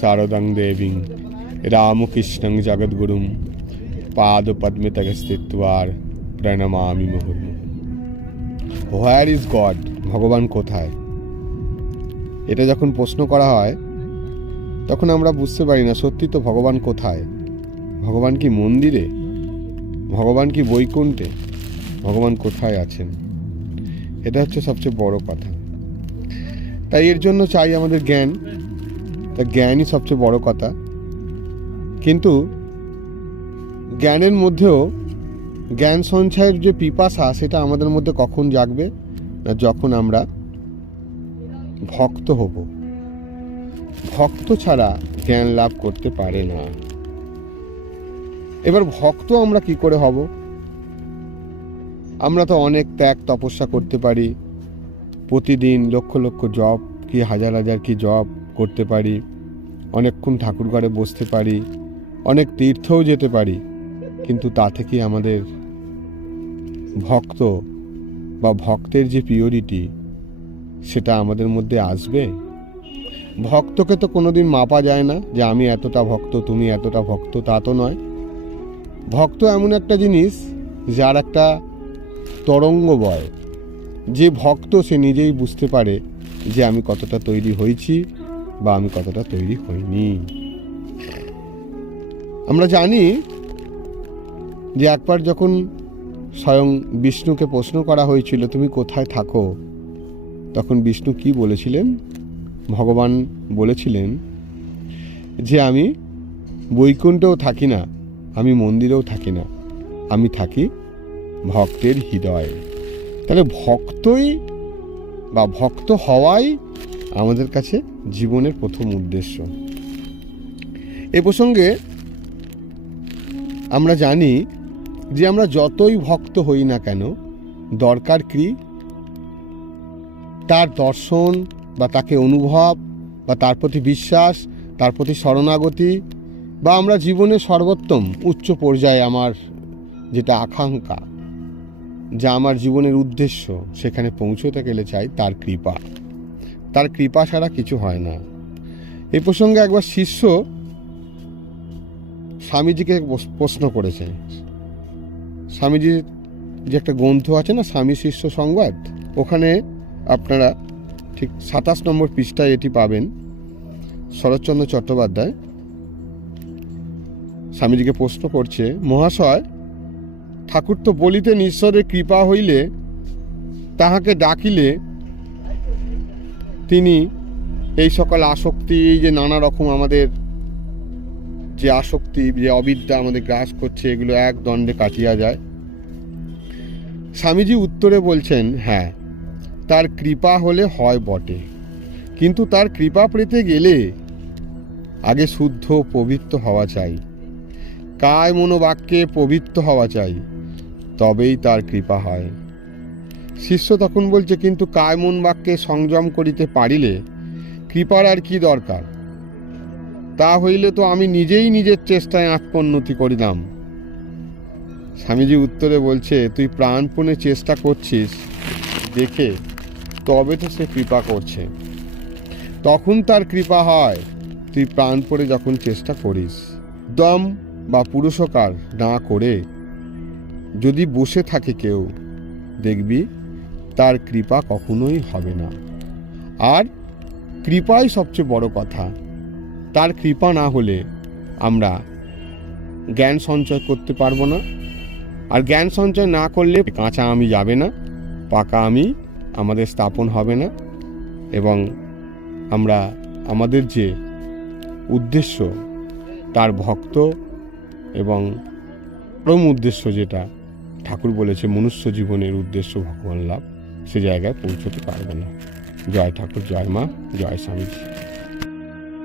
শারদং দেবীং রামকৃষ্ণং জগদ্গুরুম পাদ পদ্মে তকে স্থিত্বার প্রণমামি মুহুর্মুহু where is god ভগবান কোথায়? এটা যখন প্রশ্ন করা হয়, তখন আমরা বুঝতে পারি না, সত্যি তো ভগবান কোথায়? ভগবান কি মন্দিরে? ভগবান কি বৈকুণ্ঠে? ভগবান কোথায় আছেন? এটা হচ্ছে সবচেয়ে বড় কথা। তাই এর জন্য চাই আমাদের জ্ঞান। তা জ্ঞানই সবচেয়ে বড় কথা। কিন্তু জ্ঞানের মধ্যেও জ্ঞান সঞ্চয়ের যে পিপাসা, সেটা আমাদের মধ্যে কখন জাগবে না যখন আমরা ভক্ত হব। ভক্ত ছাড়া জ্ঞান লাভ করতে পারে না। এবার ভক্ত আমরা কি করে হব? আমরা তো অনেক ত্যাগ তপস্যা করতে পারি। প্রতিদিন লক্ষ লক্ষ জব কি, হাজার হাজার কি জব করতে পারি। অনেকক্ষণ ঠাকুর ঘরে বসতে পারি, অনেক তীর্থও যেতে পারি, কিন্তু তা থেকে আমাদের ভক্ত বা ভক্তের যে পিওরিটি সেটা আমাদের মধ্যে আসবে? ভক্তকে তো কোনোদিন মাপা যায় না যে আমি এতটা ভক্ত, তুমি এতটা ভক্ত, তা তো নয়। ভক্ত এমন একটা জিনিস যার একটা তরঙ্গ বয়। যে ভক্ত সে নিজেই বুঝতে পারে যে আমি কতটা তৈরি হয়েছি বা আমি কতটা তৈরি হইনি। আমরা জানি যে একবার যখন স্বয়ং বিষ্ণুকে প্রশ্ন করা হয়েছিল, তুমি কোথায় থাকো? তখন বিষ্ণু কি বলেছিলেন? ভগবান বলেছিলেন যে, আমি বৈকুণ্ঠেও থাকি না, আমি মন্দিরেও থাকি না, আমি থাকি ভক্তের হৃদয়ে। তাহলে ভক্তই বা ভক্ত হওয়াই আমাদের কাছে জীবনের প্রথম উদ্দেশ্য। এ প্রসঙ্গে আমরা জানি যে আমরা যতই ভক্ত হই না কেন, দরকার কি তার দর্শন বা তাকে অনুভব বা তার প্রতি বিশ্বাস, তার প্রতি শরণাগতি বা আমরা জীবনের সর্বোত্তম উচ্চ পর্যায়ে আমার যেটা আকাঙ্ক্ষা, যা আমার জীবনের উদ্দেশ্য সেখানে পৌঁছতে গেলে চাই তার কৃপা। তার কৃপা ছাড়া কিছু হয় না। এই প্রসঙ্গে একবার শিষ্য স্বামীজিকে প্রশ্ন করেছে। স্বামীজির যে একটা গ্রন্থ আছে না, স্বামী শিষ্য সংবাদ, ওখানে আপনারা ঠিক সাতাশ নম্বর পৃষ্ঠায় এটি পাবেন। শরৎচন্দ্র চট্টোপাধ্যায় স্বামীজিকে প্রশ্ন করছে, মহাশয়, ঠাকুর তো বলিতেন ঈশ্বরের কৃপা হইলে তাহাকে ডাকিলে তিনি এই সকল আসক্তি যে নানা রকম আমাদের যে আসক্তি, যে অবিদ্যা আমাদের গ্রাস করছে, এগুলো এক দণ্ডে কাটিয়া যায়। স্বামীজি উত্তরে বলছেন হ্যাঁ তার কৃপা হলে হয় বটে। কিন্তু তার কৃপা পেতে গেলে আগে শুদ্ধ পবিত্র হওয়া চাই। কায় মনোবাক্যে পবিত্র হওয়া চাই, তবেই তার কৃপা হয়। শিষ্য তখন বলছে, কিন্তু কায় মন বাক্যে সংযম করিতে পারিলে কৃপার আর কি দরকার? তা হইলে তো আমি নিজেই নিজের চেষ্টায় আত্মোন্নতি করিলাম। স্বামীজি উত্তরে বলছে, তুই প্রাণপণে চেষ্টা করছিস, দেখে তবে তো সে কৃপা করছে। তখন তার কৃপা হয়, তুই প্রাণপণে যখন চেষ্টা করিস, দম বা পুরুষকার না করে যদি বসে থাকে কেউ, দেখবি তার কৃপা কখনোই হবে না। আর কৃপাই সবচেয়ে বড় কথা। তার কৃপা না হলে আমরা জ্ঞান সঞ্চয় করতে পারব না। আর জ্ঞান সঞ্চয় না করলে কাঁচা আমি যাবে না, পাকা আমি আমাদের স্থাপন হবে না। এবং আমরা আমাদের যে উদ্দেশ্য, তার ভক্ত এবং পরম উদ্দেশ্য যেটা ঠাকুর বলেছে, মনুষ্য জীবনের উদ্দেশ্য ভগবান লাভ। সে জায়গায় পৌঁছতে পারবে না। জয় ঠাকুর জয় মা জয় স্বামীজি।